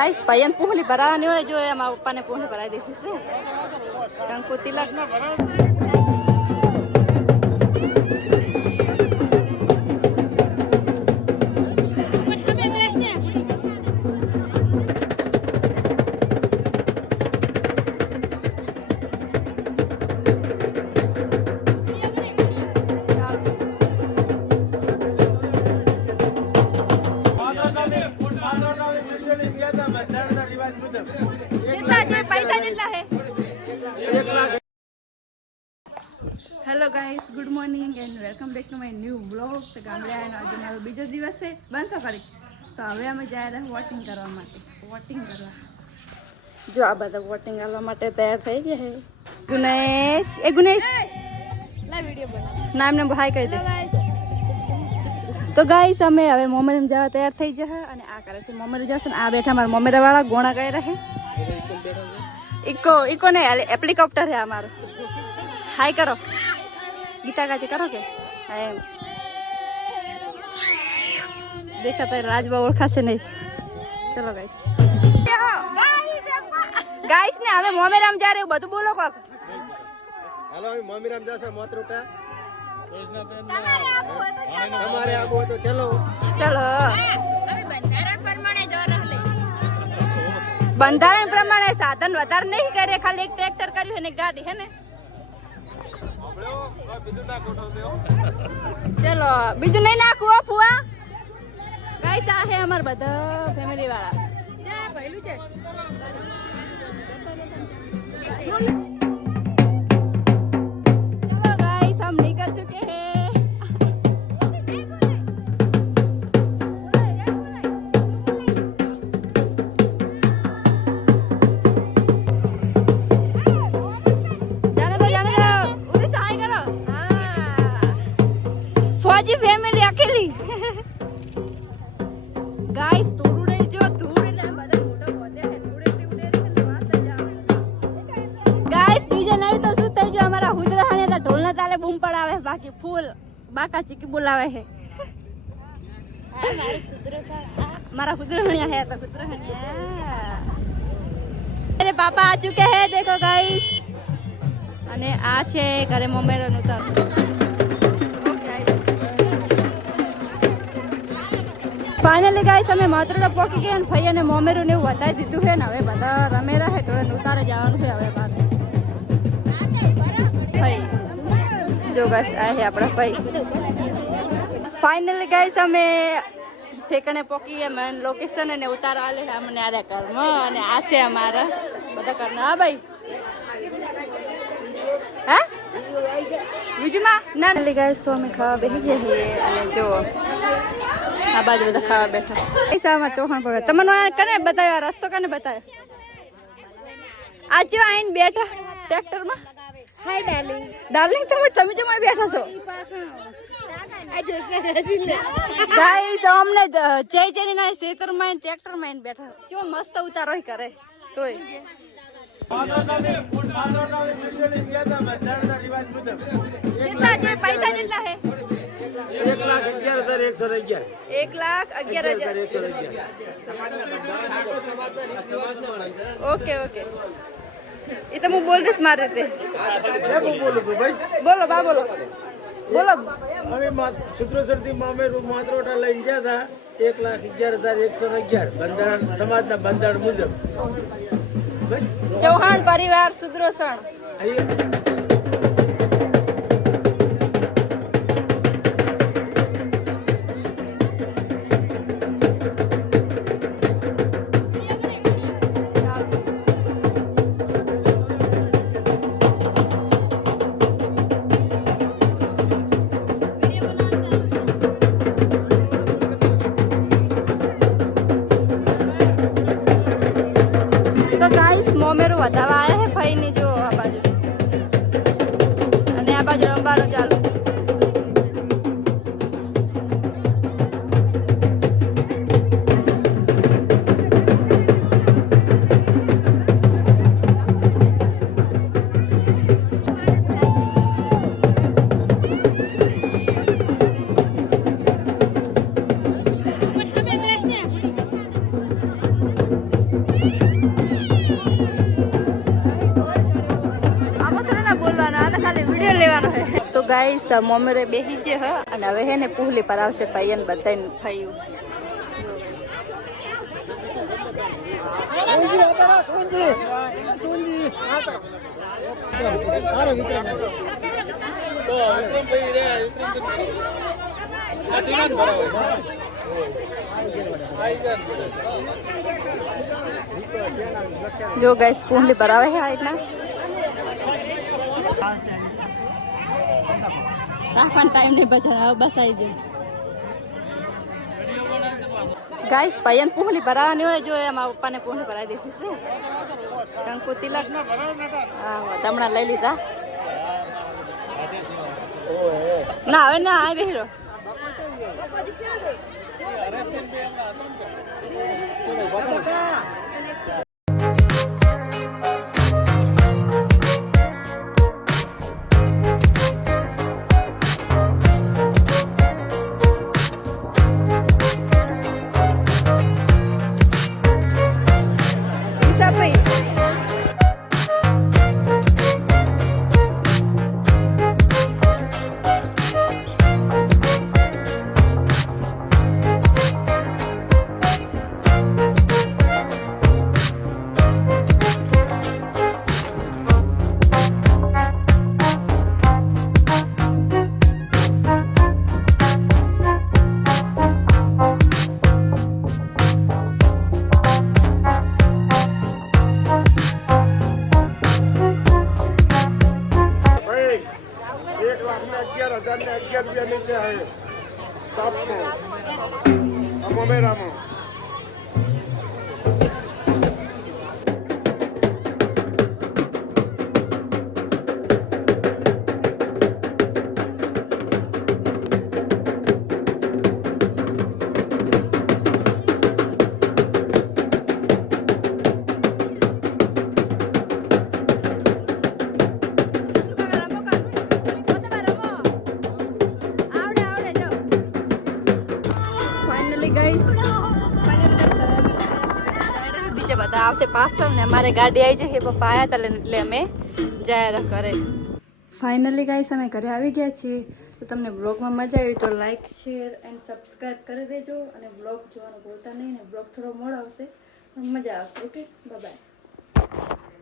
guys पयन पूहली भरावनी હોય જો એમાં પપ્પાને પૂહલી ભરાઈ દીધી છે કંકુ તિલક hello guys good morning and welcome back to my new blog तो गामडे आया आज मारो बीजो दिवस है बंद तो करी तो हवे અમે જાય રહ્યા વોટિંગ કરવા માટે વોટિંગ કરવા જો આ બધા વોટિંગ કરવા માટે તૈયાર થઈ ગયા છે ગુનેશ લા વિડિયો બના નામ ને હાય કહી દે તો ગાઈસ અમે હવે મોમેરમ જવા તૈયાર થઈ ગયા અને આ કરે છે મોમેર જશે ને આ બેઠા મારા મોમેરા વાળા ગોણા ગઈ રહે इको ने हेलीकॉप्टर है हमारा हाय करो गीता काजी करो के देखा तो राजबा ओळखा से नहीं चलो गाइस गाइस ने हमें मोमेराम जा रहे हो બધું બોલો કોક हेलो हम मोमेराम जासे मोतरोटा તમારે આબુ હોય તો ચલો ચલો બંધારણ પ્રમાણે સાધન વધારે નહીં કરે ખાલી એક ટ્રેક્ટર કર્યું અને ગાડી હે ને ચલો બીજું નહીં નાખવું ફુવા ગાઈસ આ હે અમાર બધા ફેમિલી વાળા ક્યાં ભઈલું છે चलो गाइस हम निकल चुके हैं फौजी फैमिली अकेली गाइस तोड़ूडे जो धूड़े बड़ा मोटा पौधे है धूड़े उड़े रे ने बात जावे गाइस डीजे नहीं तो શું થઈ જો અમારા હુદરાહણે તો ઢોલના તાલે બૂમ પડાવે બાકી ફૂલ બાકા ચીકી બોલાવે છે મારા હુદરાહણિયા है तो હુદરાહણિયા मेरे पापा आ चुके हैं देखो गाइस અને આ છે ઘરે મોમેરન ઉતાર फाइनली गाइस हमें मात्रोड़ा पोकी गए અને ભાઈ અને મોમેરું ને વધાઈ દીધું છે ને હવે બધા રમેરા છે ટોળે ઉતારે જવાનું છે હવે બાર ભાઈ જો ગાઈસ આ છે આપણા ભાઈ फाइनली गाइस हमें ठेकाने पोकी है मन लोकेशन ने उतारवा ले हमने आरे कर्म અને આ છે અમારા બધા કરના હા ભાઈ હા બીજુમાં ના ગાઈસ તો અમે ખાવા બેહી ગયા છીએ અને જો આ બાજુ બધા ખાવા બેઠા ऐसा માં ચોખણ પર તમને કને બતાવ્યો રસ્તો કને બતાવ્યો આજે આઈને બેઠા ટ્રેક્ટર માં હાય ડાર્લિંગ ડાર્લિંગ તમે જે માં બેઠા છો આ જોસને રજીલે ગાઈસ અમને જય જયની ના ખેતર માં ટ્રેક્ટર માં બેઠા જો મસ્ત ઉતારો કરે તોય કેટલા છે પૈસા કેટલા છે 1,11,111 ओके ओके ये तो मैं बोल रही मारे थे बोलो बा बोलो बोलो अभी सूत्रोसर थी मामे तो मात्रोटा लઈને ગયા था 1,11,111 બંધારણ સમાજના બંધારણ મુજબ ચૌહાણ પરિવાર સુદ્રોસણ મોમેરું વધાવા આયા હે ભાઈ ની જો આ બાજુ અને આ બાજુ રંબાનું ચાલુ ખાલી વિડિયો લેવાનો છે તો ગાઈસ મમ્મીરે બેહી જે હ અને હવે હે ને પુહલી પર આવશે પૈયન બધાને ફાયું જો ગાઈસ પુહલી પર આવે છે આ રીતના રાખવાનો ટાઈમ નહીં બચાવ બસ આવી જાય ગાઈસ પૈયન પુહલી ભરાવાની હોય જો એમાં પપ્પાને પુહલી ભરાવી દીધી છે કંકુ તિલક હા હમણાં લઈ લીધા ના હવે ના આ બેહીરો બીજા બધા આવશે પાછળ ને અમારે ગાડી આવી જશે પપ્પા આવ્યા હતા એટલે અમે જાય કરે ફાઇનલી ગાઈસ અમે ઘરે આવી ગયા છીએ તો તમને બ્લોગમાં મજા આવી તો લાઈક શેર એન્ડ સબસ્ક્રાઈબ કરી દેજો અને બ્લોગ જોવાનું ભૂલતા નહીં ને બ્લોગ થોડો મોડો આવશે પણ મજા આવશે ઓકે બાય બાય